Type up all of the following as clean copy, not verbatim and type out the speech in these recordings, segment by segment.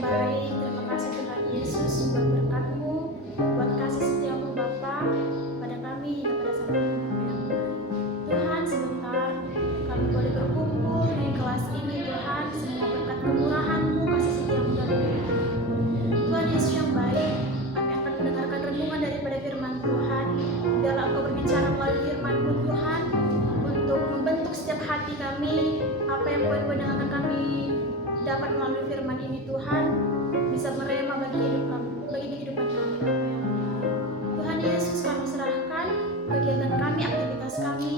baik, terima kasih Tuhan Yesus buat berkat-Mu, buat kasih setiamu Bapa pada kami hingga pada saat ini yang baik. Tuhan, sebentar kami boleh berkumpul di kelas ini Tuhan, semua berkat kemurahan-Mu, kasih setiamu dalam diri kami. Tuhan Yesus yang baik, kami akan mendengarkan renungan daripada firman Tuhan. Biarlah Engkau berbicara melalui firman-Mu Tuhan, untuk membentuk setiap hati kami, apa yang poin-poin yang akan kami dapat melalui firman ini Tuhan, bisa merema bagi hidup kami, bagi kehidupan kami Bapa yang baik. Tuhan Yesus, kami serahkan kegiatan kami, aktivitas kami,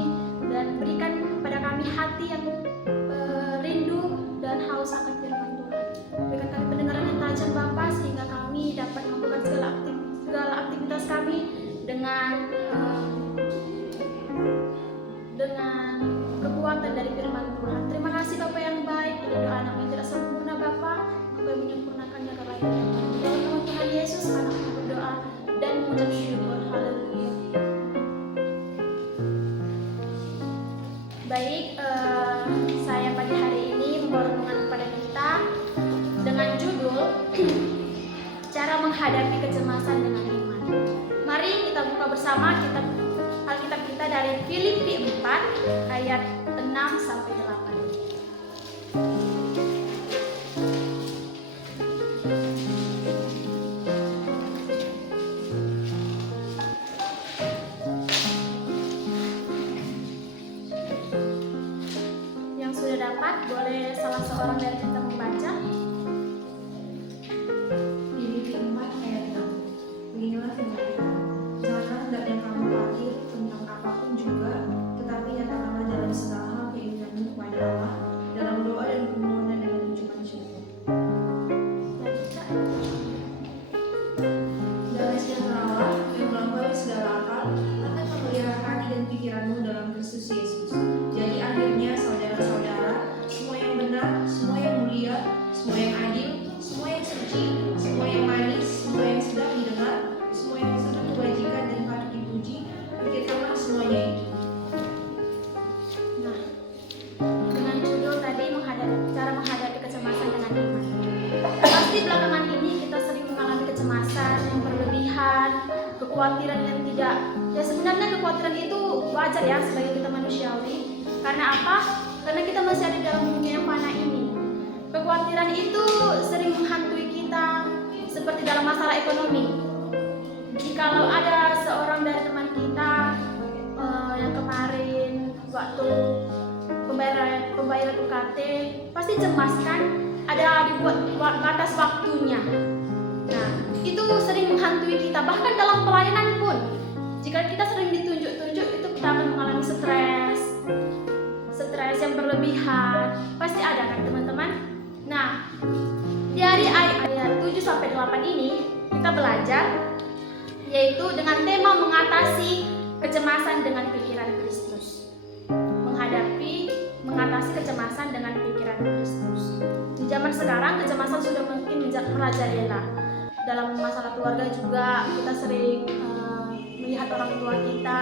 dan berikan pada kami hati yang rindu dan haus akan firman Tuhan. Berikan kami pendengaran yang tajam Bapa, sehingga kami dapat melakukan segala aktivitas kami dengan kekuatan dari firman Tuhan. Terima kasih Bapa yang baik. Ini doa anak yang tidak sempurna Bapa, Engkau yang menyempurnakannya karena dalam nama Tuhan Yesus anakmu berdoa dan mengucap syukur. Haleluya. Baik, saya pagi hari ini membawa renungan kepada kita dengan judul cara menghadapi kecemasan dengan iman. Mari kita buka bersama kitab Alkitab kita dari Filipi 4 ayat 6 sampai 8. Yang sudah dapat, boleh salah seorang dari kita membaca. Filipi 4 ayat 6. Beginilah firman Tuhan. Janganlah hendaknya kamu khawatir tentang apapun juga, tetapi nyatakanlah dalam segala hal keinginanmu kepada Allah, dalam doa dan permohonan dengan ucapan syukur. Damai sejahtera Allah yang melampaui segala akal akan memelihara hati dan pikiranmu dalam Kristus Yesus. Jadi akhirnya saudara-saudara, semua yang benar, semua yang mulia, semua yang adil, semua yang suci, semua yang manis, semua yang sedap didengar, semua yang sedang kebajikan dan patut dipuji, pikirkanlah semuanya itu. Nah, dengan judul tadi cara menghadapi kecemasan dengan iman. Pasti belakangan ini kita sering mengalami kecemasan yang berlebihan, kekhawatiran yang tidak. Ya sebenarnya kekhawatiran itu wajar ya sebagai kita manusiawi. Karena apa? Karena kita masih ada dalam dunia yang fana ini. Kekhawatiran itu sering menghantui kita, seperti dalam masalah ekonomi. Jikalau ada seorang dari teman kita yang kemarin waktu pembayaran UKT pasti cemas kan, ada dibuat batas waktunya. Nah, itu sering menghantui kita, bahkan dalam pelayanan pun. Jika kita sering ditunjuk-tunjuk, itu kita akan mengalami stres yang berlebihan. Pasti ada kan teman-teman? Nah, dari ayat 7 sampai 8 ini kita belajar yaitu dengan tema mengatasi kecemasan dengan pikiran Kristus. Mengatasi kecemasan dengan pikiran Kristus. Di zaman sekarang kecemasan sudah mungkin merajalela. Dalam masalah keluarga juga kita sering melihat orang tua kita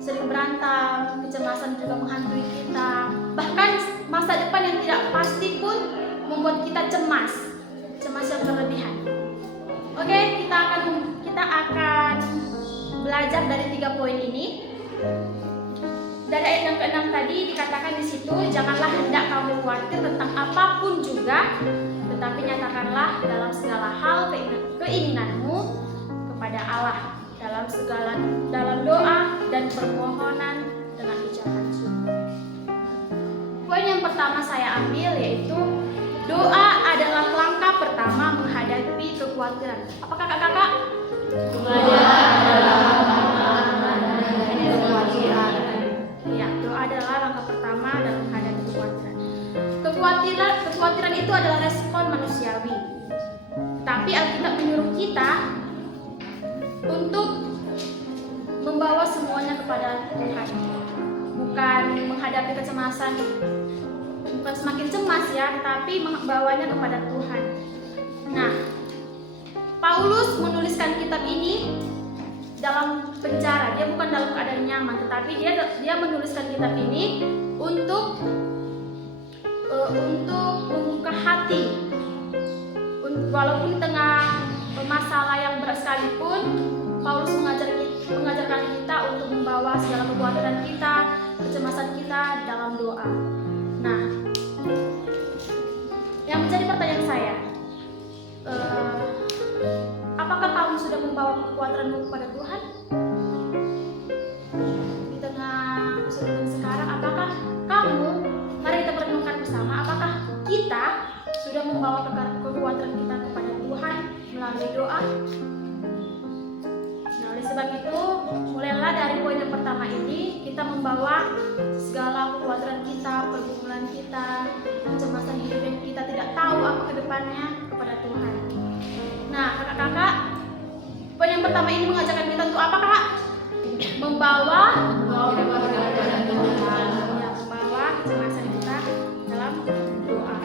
sering berantem, kecemasan juga menghantui kita. Bahkan masa depan yang tidak pasti pun membuat kita cemas yang berlebihan. Oke, kita akan belajar dari 3 poin ini. Dari ayat yang ke-6 tadi dikatakan di situ, janganlah hendak kamu khawatir tentang apapun juga, tetapi nyatakanlah dalam segala hal keinginanmu kepada Allah, dalam doa dan permohonan dengan ucapan syukur. Poin yang pertama saya ambil yaitu doa adalah langkah pertama menghadapi kekhawatiran. Apakah kakak-kakak? Doa adalah langkah pertama menghadapi kekhawatiran. Ya, doa adalah langkah pertama dalam menghadapi kekhawatiran. Kekhawatiran itu adalah respon manusiawi. Tapi Alkitab menyuruh kita untuk membawa semuanya kepada Tuhan. Bukan menghadapi kecemasan, bukan semakin cemas ya, tapi membawanya kepada Tuhan. Nah, Paulus menuliskan kitab ini dalam penjara. Dia bukan dalam keadaan nyaman, tetapi dia menuliskan kitab ini untuk membuka hati, Walaupun di tengah masalah yang berat sekalipun, Paulus mengajarkan kita untuk membawa segala kekhawatiran kita, kecemasan kita dalam doa. Nah, yang menjadi pertanyaan saya, apakah kamu sudah membawa kekhawatiranmu kepada Tuhan? Di tengah kesulitan sekarang, apakah kamu, mari kita perenungkan bersama, apakah kita sudah membawa kekhawatiran kita kepada Tuhan melalui doa? Nah, oleh sebab itu, mulailah dari poin yang pertama ini, kita membawa segala kekhawatiran kita, pergumulan kita, kecemasan hidup yang kita tidak tahu apa ke depannya kepada Tuhan. Nah, kakak-kakak, poin yang pertama ini mengajarkan kita untuk apa, Kak? Membawa kecemasan kita dalam doa.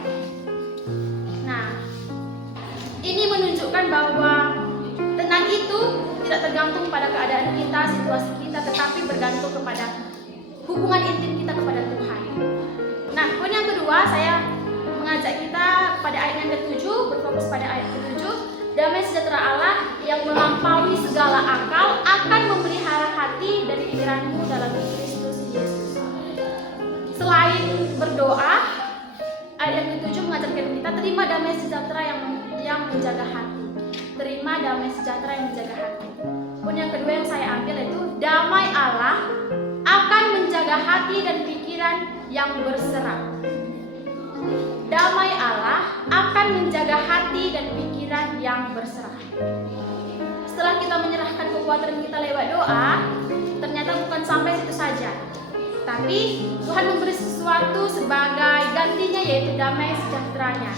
Nah, ini menunjukkan bahwa tenang itu tidak tergantung pada keadaan kita, situasi kita, tetapi bergantung kepada hubungan intim kita kepada Tuhan. Nah, poin yang kedua, saya mengajak kita pada ayat yang ke-7, berfokus pada ayat ke-7. Damai sejahtera Allah yang melampaui segala akal akan memelihara hati dan pikiranmu dalam Kristus Yesus. Selain berdoa, ayat yang ke-7 mengajarkan kita terima damai sejahtera yang menjaga hati. Terima damai sejahtera yang menjaga hati. Poin yang kedua yang saya ambil itu damai Allah akan menjaga hati dan pikiran yang berserah. Damai Allah akan menjaga hati dan pikiran yang berserah. Setelah kita menyerahkan kekhawatiran kita lewat doa, ternyata bukan sampai situ saja, tapi Tuhan memberi sesuatu sebagai gantinya, yaitu damai sejahteranya.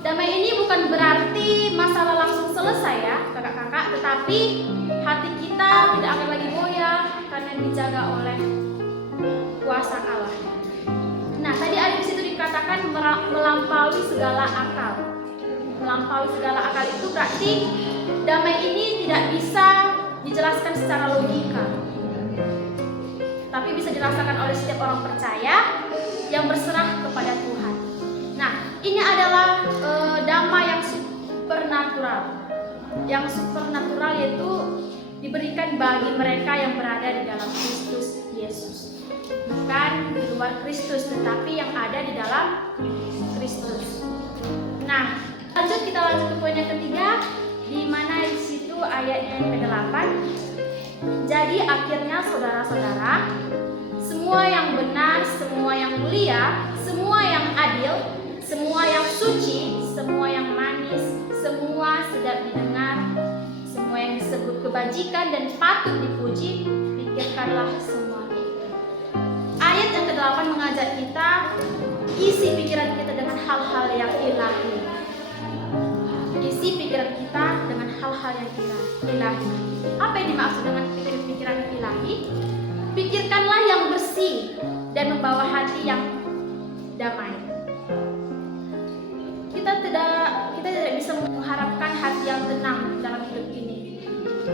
Damai ini bukan berarti masalah langsung selesai ya kakak-kakak, tetapi hati kita tidak akan lagi goyah karena dijaga oleh kuasa Allah. Nah, tadi ada di situ dikatakan melampaui segala akal. Melampaui segala akal itu berarti damai ini tidak bisa dijelaskan secara logika, tapi bisa dirasakan oleh setiap orang percaya yang berserah kepada Tuhan. Nah, ini adalah damai yang supernatural. Yang supernatural yaitu diberikan bagi mereka yang berada di dalam Kristus Yesus. Bukan di luar Kristus, tetapi yang ada di dalam Kristus. Nah, kita lanjut ke poin yang ketiga, di mana di situ ayatnya yang ke-8. Jadi akhirnya saudara-saudara, semua yang benar, semua yang mulia, semua yang adil, semua yang suci, semua yang manis, semua sedap didengar, semua yang disebut kebajikan dan patut dipuji, pikirkanlah semua. Ayat yang ke-8 mengajak kita isi pikiran kita dengan hal-hal yang ilahi. Isi pikiran kita dengan hal-hal yang ilahi. Apa yang dimaksud dengan pikiran ilahi? Pikirkanlah yang bersih dan membawa hati yang damai. Kita tidak bisa mengharapkan hati yang tenang dalam hidup ini.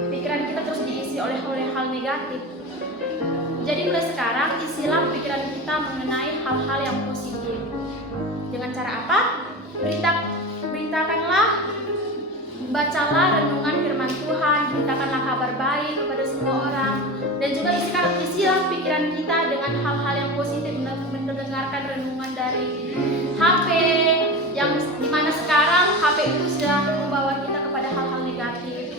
Pikiran kita terus diisi oleh hal negatif. Jadi mulai sekarang isilah pikiran kita mengenai hal-hal yang positif. Dengan cara apa? Beritakanlah, bacalah renungan firman Tuhan, beritakanlah kabar baik kepada semua orang, dan juga isilah pikiran kita dengan hal-hal yang positif, mendengarkan renungan dari HP, yang dimana sekarang HP itu sudah membawa kita kepada hal-hal negatif.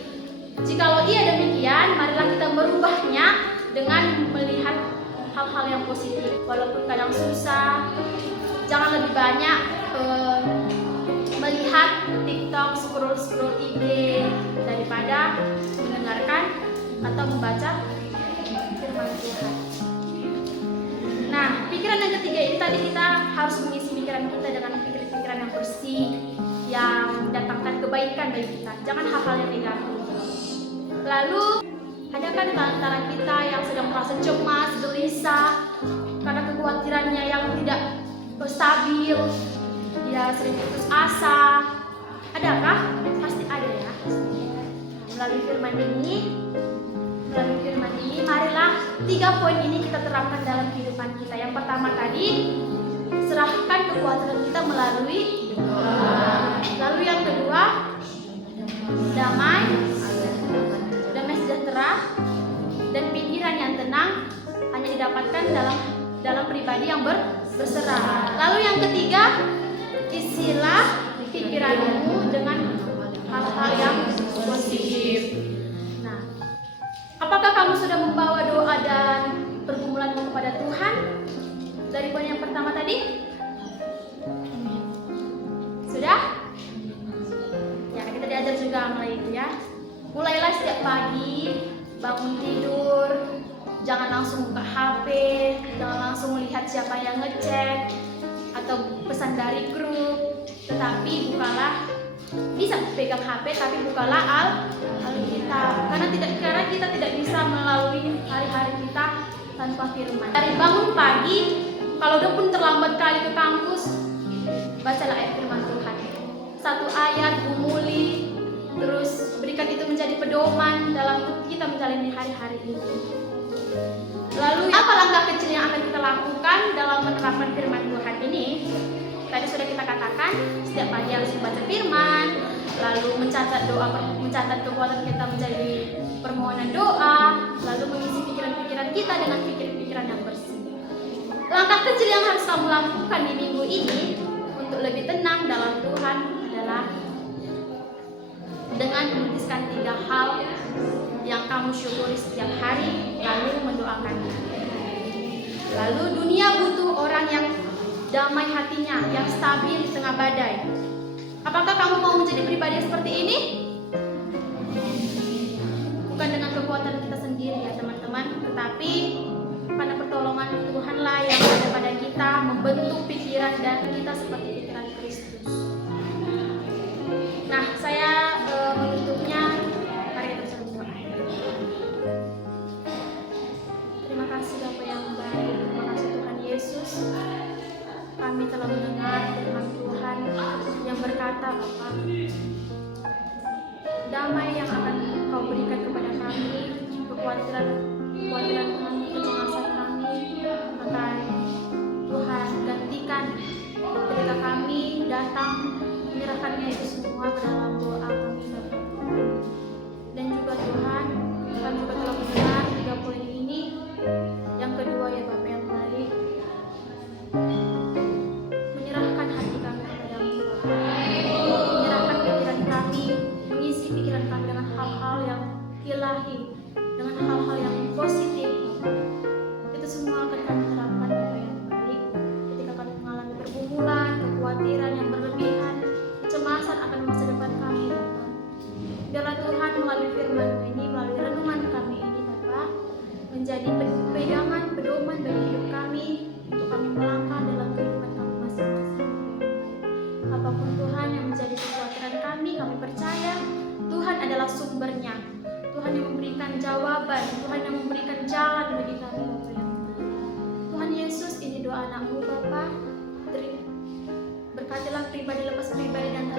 Jikalau iya demikian, marilah kita merubahnya dengan melihat hal-hal yang positif. Walaupun kadang susah, jangan lebih banyak melihat TikTok, scroll IG daripada mendengarkan atau membaca firman Tuhan. Nah, pikiran yang ketiga ini tadi kita harus mengisi pikiran kita dengan pikiran yang bersih, yang mendatangkan kebaikan bagi kita. Jangan hal-hal yang negatif. Lalu adakah di antara kita yang sedang merasa cemas, gelisah karena kekhawatirannya yang tidak stabil, dia sering putus asa? Adakah? Pasti ada ya. Melalui firman ini, marilah 3 poin ini kita terapkan dalam kehidupan kita. Yang pertama tadi, serahkan kekhawatiran kita melalui doa. Lalu yang kedua, dalam pribadi yang berserah. Lalu yang ketiga, isilah pikiranmu dengan hal-hal yang positif. Nah, apakah kamu sudah membawa doa dan pergumulanmu kepada Tuhan? Dari poin yang pertama tadi? Sudah? Ya, kita diajar juga mulai itu ya. Mulailah setiap pagi, bangun tidur, jangan langsung buka HP, jangan langsung melihat siapa yang ngecek atau pesan dari grup, tetapi bukalah, bisa pegang HP tapi bukalah Alkitab, karena kita tidak bisa melalui hari-hari kita tanpa firman. Dari bangun pagi, kalau udah pun terlambat kali ke kampus, bacalah ayat firman Tuhan. Satu ayat, gumuli, terus berikan itu menjadi pedoman dalam kita menjalani hari-hari ini. Lalu apa langkah kecil yang akan kita lakukan dalam menerapkan firman Tuhan ini? Tadi sudah kita katakan, setiap pagi harus membaca firman, lalu mencatat kekuatan kita menjadi permohonan doa, lalu mengisi pikiran-pikiran kita dengan pikiran-pikiran yang bersih. Langkah kecil yang harus kamu lakukan di minggu ini untuk lebih tenang dalam Tuhan adalah dengan menuliskan 3 hal yang kamu syukuri setiap hari, lalu mendoakannya. Lalu dunia butuh orang yang damai hatinya, yang stabil di tengah badai. Apakah kamu mau menjadi pribadi seperti ini? Bukan dengan kekuatan kita sendiri ya teman-teman, tetapi karena pertolongan Tuhanlah yang ada pada kita, membentuk pikiran dan kita seperti pikiran Kristus. Nah, saya menutupnya, mari kita berdoa. Terima kasih Bapa yang baik, terima kasih Tuhan Yesus. Kami telah mendengar firman Tuhan yang berkata, Bapa, damai yang akan Kau berikan kepada kami, kekhawatiran kami, kecemasan kami akan Tuhan gantikan ketika kami datang menyerahkannya itu semua ke dalam doa kami, Bapa. Dan juga Tuhan, kami juga telah mendengar 3 poin ini. Yang kedua ya Bapa yang baik, menyerahkan hati kami kepadamu, Bapa. Menyerahkan pikiran kami, mengisi pikiran kami dengan hal-hal yang ilahi, dengan hal-hal yang positif, Bapa. Itu semua akan kami terapkan, Bapa yang baik. Ketika kami mengalami pergumulan, kekhawatiran yang berlebihan, kecemasan akan masa depan kami, Bapa. Biarlah Tuhan melalui firman-Mu ini, melalui renungan kami ini, Bapa, menjadi pegangan, pedoman bagi hidup kami, untuk kami melangkah dalam kehidupan kami masing-masing. Apapun Tuhan yang menjadi kekhawatiran kami percaya Tuhan adalah sumbernya. Tuhan yang memberikan jawaban, Tuhan yang memberikan jalan bagi kami, Bapa yang baik. Tuhan Yesus, ini doa anak-Mu, Bapa. Berkatilah pribadi lepas pribadi dan